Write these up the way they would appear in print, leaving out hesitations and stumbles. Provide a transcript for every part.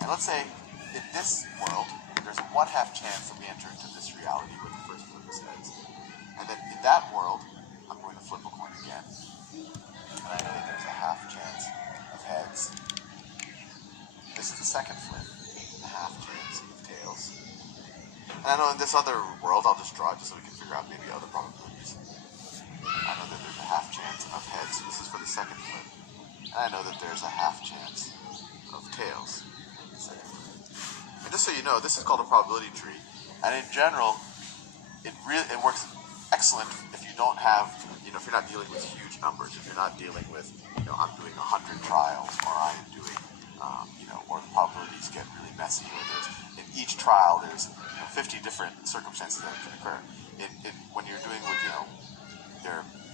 And let's say in this world, there's a 1/2 chance that we enter into this reality where the first flip is heads. And then in that world, I'm going to flip a coin again. And I know that there's a 1/2 chance of heads. This is the second flip, a 1/2 chance of tails. And I know in this other world, I'll just draw it just so we can figure out maybe other probabilities. I know that there's a 1/2 chance of heads. So this is for the second flip. And I know that there's a 1/2 chance of tails. And just so you know, this is called a probability tree. And in general, it works excellent if you don't have, if you're not dealing with huge numbers. If you're not dealing with, I'm doing 100 trials, or I am doing, or the probabilities get really messy, or there's, in each trial, there's 50 different circumstances that can occur. When you're doing with,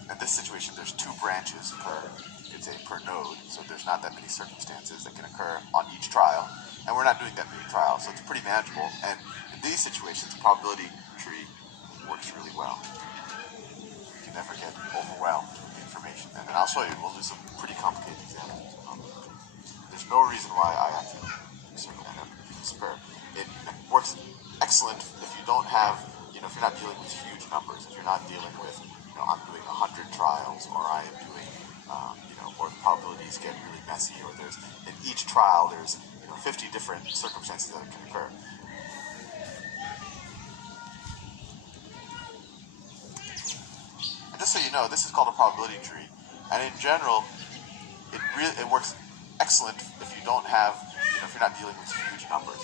in this situation, there's 2 branches per node, so there's not that many circumstances that can occur on each trial, and we're not doing that many trials, so it's pretty manageable. And in these situations, the probability tree works really well. You can never get overwhelmed with the information. And I'll show you, we'll do some pretty complicated examples. There's no reason why I actually circle that up. It works excellent if you don't have, if you're not dealing with huge numbers, if you're not dealing with, I'm doing 100 trials, or I am doing, or the probabilities get really messy, or there's, in each trial, there's, 50 different circumstances that can occur. And just so you know, this is called a probability tree. And in general, it works excellent if you don't have, if you're not dealing with huge numbers.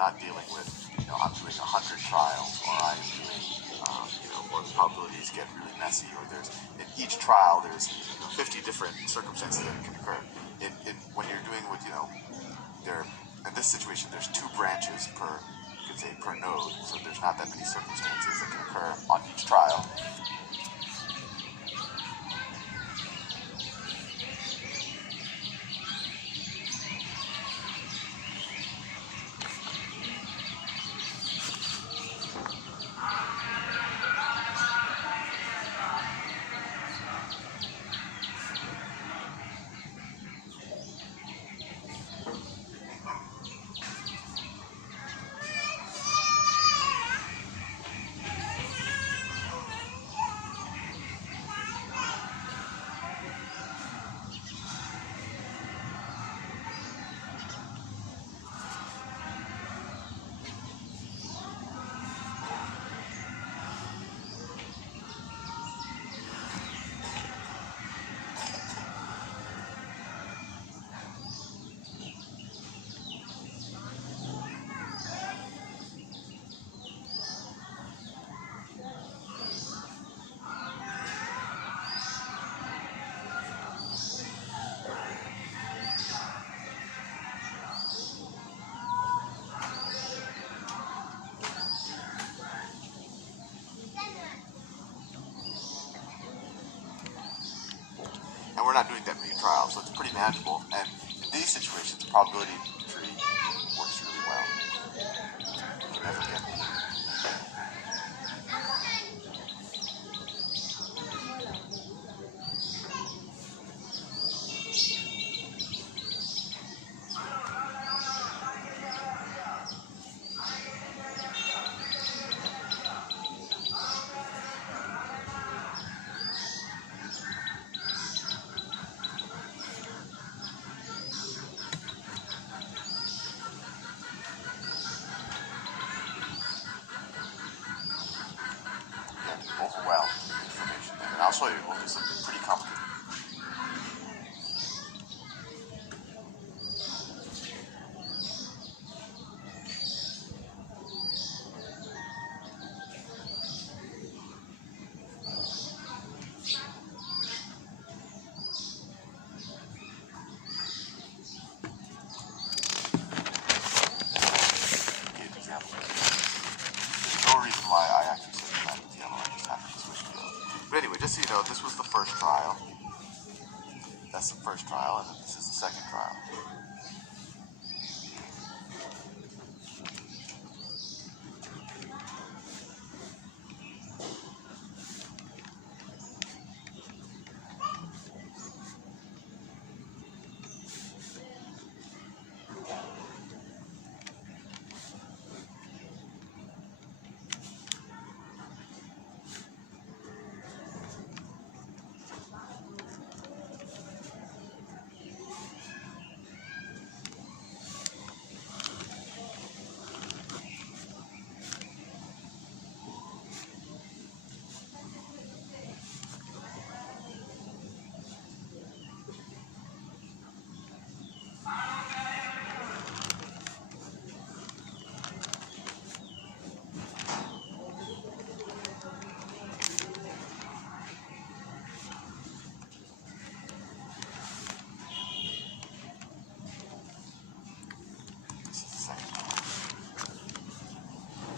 Not dealing with, I'm doing 100 trials, or I am doing, or the probabilities get really messy, or there's, in each trial, there's 50 different circumstances that can occur. When you're doing with, in this situation, there's 2 branches per node, so there's not that many circumstances that can occur on each trial. And we're not doing that many trials, so it's pretty manageable. And in these situations, the probability tree works really well. You can never get why I actually switched to red with yellow. I just happened to switch to yellow. But anyway, just so you know, this was the first trial. That's the first trial, and then this is the second trial.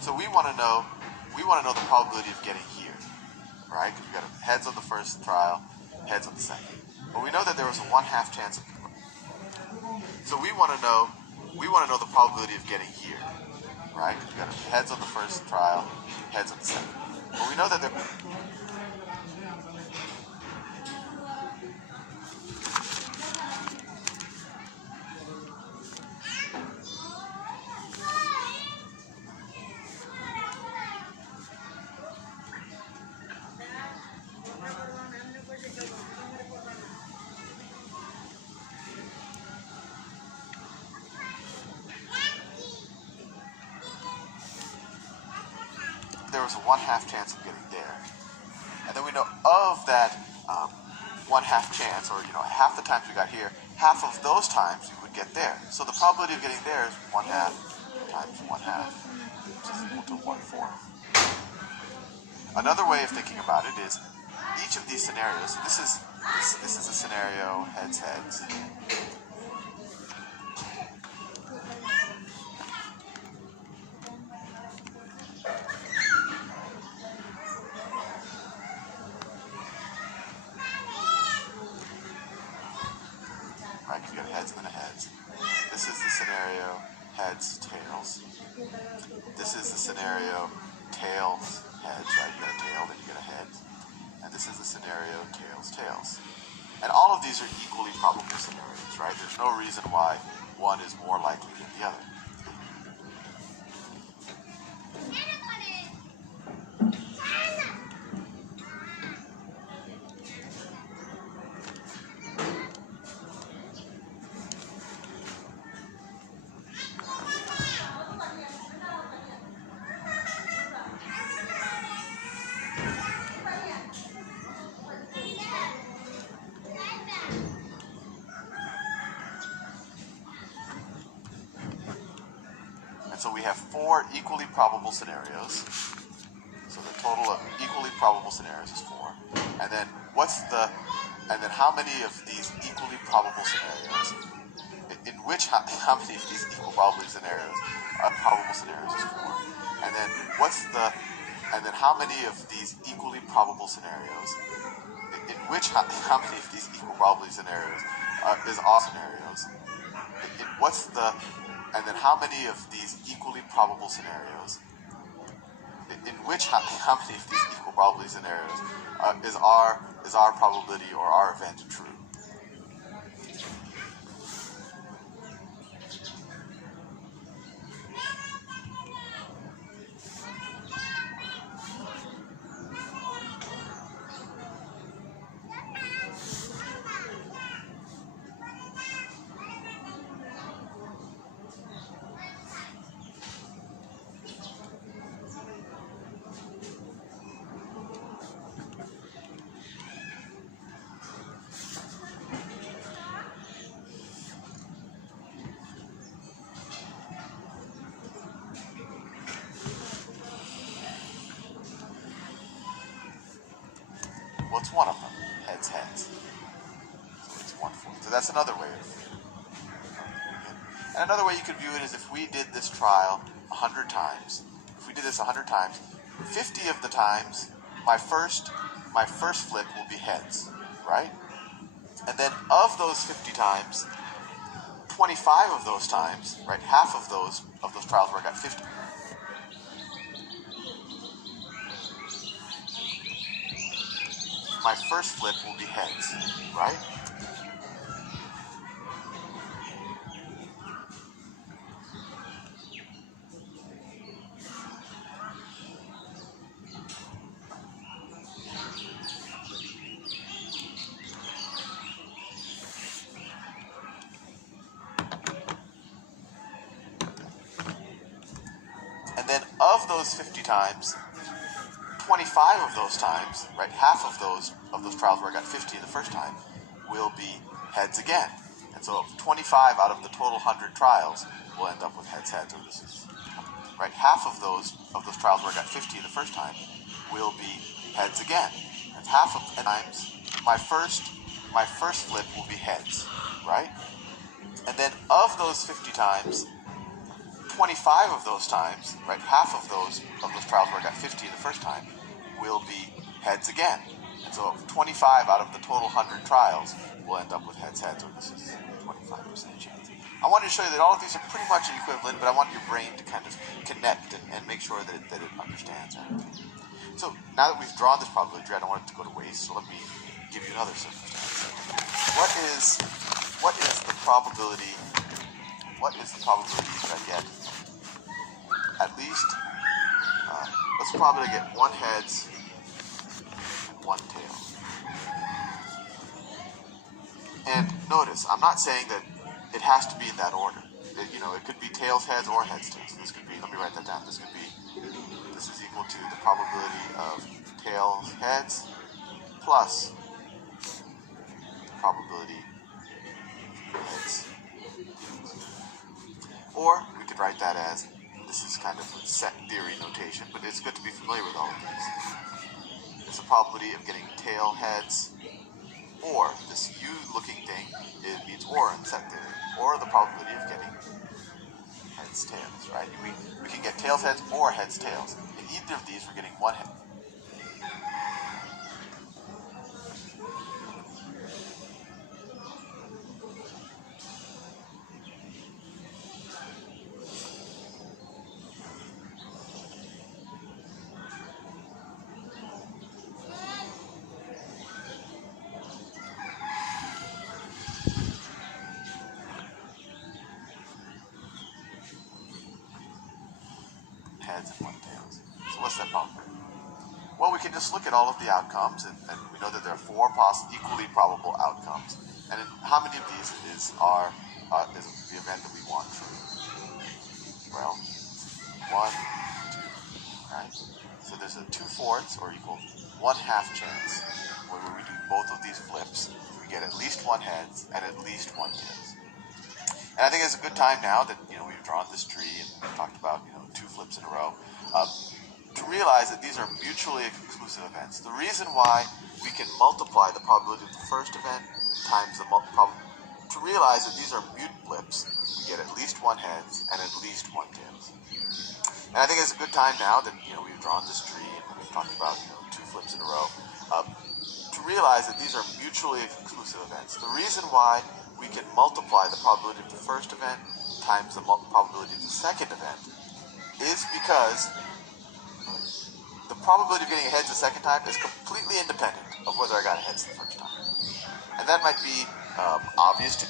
So we want to know the probability of getting here, right? Because we got heads on the first trial, heads on the second. But we know that there was a 1/2 chance of. So we want to know the probability of getting here, right? Because we got heads on the first trial, heads on the second. But we know that there. There was a 1/2 chance of getting there, and then we know of that 1/2 chance, or half the times we got here, half of those times we would get there. So the probability of getting there is 1/2 times 1/2, which is equal to 1/4. Another way of thinking about it is each of these scenarios. This is a scenario heads. Right, you got heads and then a heads. This is the scenario heads, tails. This is the scenario tails, heads, right? You got a tail, then you get a head. And this is the scenario tails. And all of these are equally probable scenarios, right? There's no reason why one is more likely than the other. So we have 4 equally probable scenarios. So the total of equally probable scenarios is 4. And then how many of these equally probable scenarios, how many of these equal probability scenarios probable scenarios is 4. And then how many of these equally probable scenarios, how many of these equal probability scenarios is all scenarios? And then how many of these equally probable scenarios, how many of these equal probability scenarios is our probability or our event true? Well, it's one of them. Heads. So it's 1/4. So that's another way of viewing it. And another way you could view it is if we did this trial 100 times. If we did this 100 times, 50 of the times, my first flip will be heads, right? And then of those 50 times, 25 of those times, right, half of those trials where I got 50, my first flip will be heads, right? And then of those 50 times, 25 of those times, right, half of those trials where I got 50 the first time, will be heads again. And so 25 out of the total 100 trials will end up with heads, or this is, right, half of those trials where I got 50 the first time will be heads again. And half of the times, my first flip will be heads, right? And then of those 50 times, 25 of those times, right, half of those trials where I got 50 the first time will be heads again. And so 25 out of the total 100 trials will end up with heads, or this is 25% chance. I wanted to show you that all of these are pretty much equivalent, but I want your brain to kind of connect and make sure that it understands everything. So now that we've drawn this probability tree, I don't want it to go to waste, so let me give you another circumstance. What is the probability that I get at least, let's probably get one heads and one tail. And notice, I'm not saying that it has to be in that order. It could be tails, heads, or heads, tails. This could be, let me write that down. This is equal to the probability of tails, heads, plus the probability of heads, tails. Or we could write that as, this is kind of set theory notation, but it's good to be familiar with all of these. It's the probability of getting tail, heads, or this U-looking thing, it means or in set theory, or the probability of getting heads, tails, right? We can get tails, heads, or heads, tails. In either of these, we're getting one head. Heads and one tails. So what's that probability? Well, we can just look at all of the outcomes, and we know that there are four equally probable outcomes. And how many of these is the event that we want true? Well, 1, 2, right? So there's a 2/4 or equal 1/2 chance where we do both of these flips, we get at least one heads and at least one tails. And I think it's a good time now that we've drawn this tree and talked about two flips in a row, to realize that these are mutually exclusive events. The reason why we can multiply the probability of the first event times the to realize that these are mute flips, we get at least one heads and at least one tails. And I think it's a good time now that we've drawn this tree and we've talked about two flips in a row, to realize that these are mutually exclusive events. The reason why we can multiply the probability of the first event times the probability of the second event is because the probability of getting a heads the second time is completely independent of whether I got a heads the first time. And that might be obvious to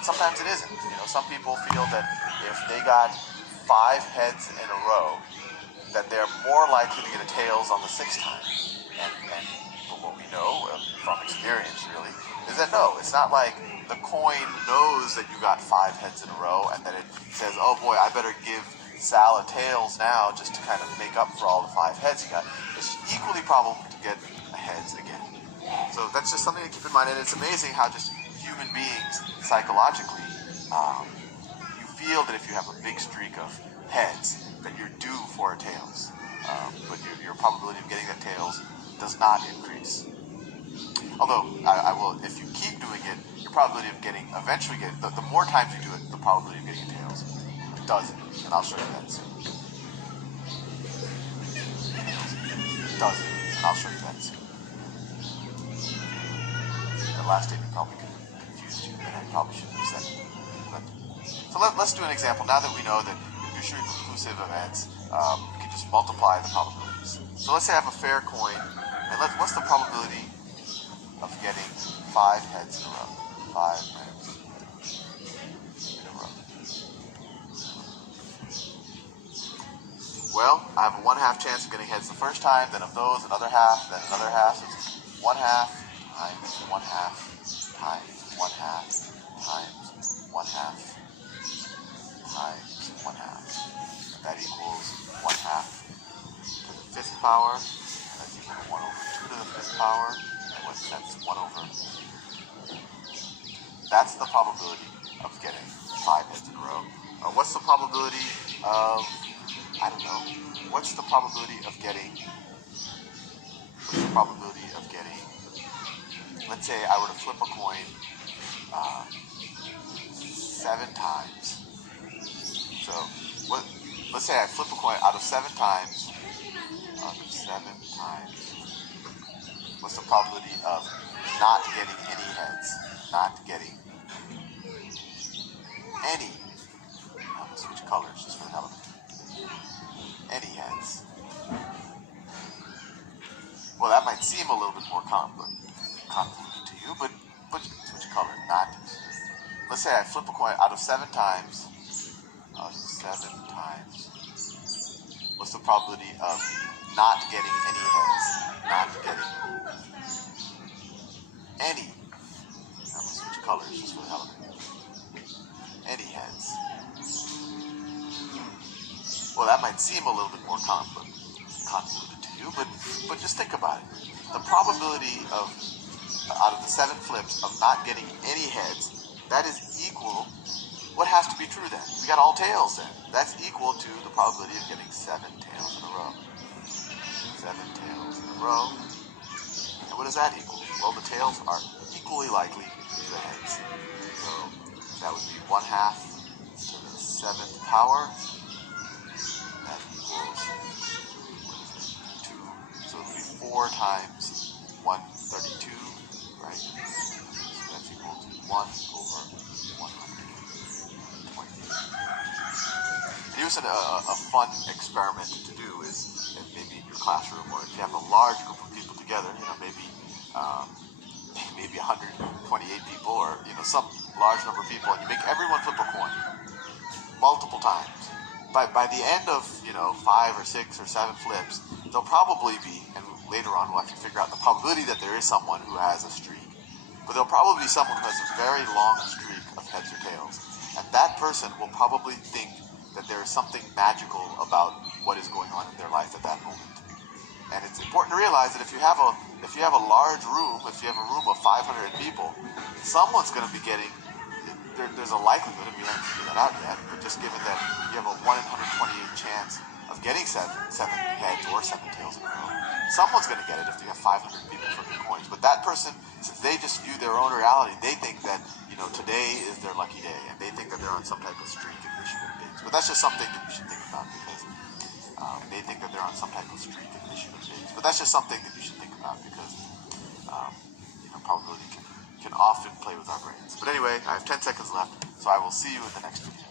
but sometimes it isn't. Some people feel that if they got 5 heads in a row, that they're more likely to get a tails on the 6th time. And what we know from experience, really, is that no, it's not like the coin knows that you got 5 heads in a row and that it says, oh boy, I better give Sal a tails now just to kind of make up for all the 5 heads he got. It's equally probable to get heads again. So that's just something to keep in mind, and it's amazing how just human beings, psychologically, you feel that if you have a big streak of heads, that you're due for a tails. But your probability of getting that tails does not increase. Although, I will, if you keep doing it, your probability of eventually getting, the more times you do it, the probability of getting a tails doesn't. And I'll show you that soon. Doesn't. And I'll show you that soon. The last statement probably confused you, and I probably shouldn't have said it. So let's do an example. Now that we know that mutually conclusive events, we can just multiply the probabilities. So let's say I have a fair coin, and what's the probability of getting 5 heads in a row? 5 heads in a row. Well, I have a 1/2 chance of getting heads the first time, then of those, another half, then another half. So it's 1/2 times 1/2 times 1/2 times 1/2 times 1/2. And that equals 1/2 to the 5th power. And that's equal to 1/2 to the 5th power. And that's 1/. That's the probability of getting 5 heads in a row. What's the probability of, I don't know, what's the probability of getting, let's say I were to flip a coin 7 times. So, let's say I flip a coin out of 7 times. What's the probability of not getting any heads? Not getting any. I'm going to switch colors just for the hell of it. Any heads. Well, that might seem a little bit more convoluted to you, but switch color. Not. Let's say I flip a coin out of 7 times. What's the probability of not getting any heads? Not getting any. I'm going to switch colors just for the hell of it. Any heads. Well, that might seem a little bit more convoluted to you, but just think about it. The probability of, out of the 7 flips, of not getting any heads, that is equal. What has to be true then? We got all tails then. That's equal to the probability of getting 7 tails in a row. 7 tails in a row. And what does that equal? Well, the tails are equally likely to the heads. So that would be 1/2 to the 7th power. That equals 2. So it would be 4 times 132, right? So that's equal to 1/120. Here's a fun experiment to do is maybe in your classroom, or if you have a large group of people together, maybe 128 people, or some large number of people, and you make everyone flip a coin multiple times. By the end of 5 or 6 or 7 flips, there'll probably be, and later on we'll have to figure out the probability that there is someone who has a streak, but there'll probably be someone who has a very long streak of heads or tails, and that person will probably think that there is something magical about what is going on in their life at that moment. And it's important to realize that if you have a large room, if you have a room of 500 people, someone's going to be getting. There's a likelihood, and we haven't figured that out yet, but just given that you have a 1 in 128 chance of getting 7 heads or 7 tails in a row, someone's going to get it if you have 500 people flipping coins. But that person, since they just view their own reality, they think that today is their lucky day, and they think that they're on some type of streak and they should win bigs. But that's just something that you should think about because they think that they're on some type of streak and they should win bigs. But that's just something that you should think about because probability can often play with our brains. But anyway, I have 10 seconds left, so I will see you in the next video.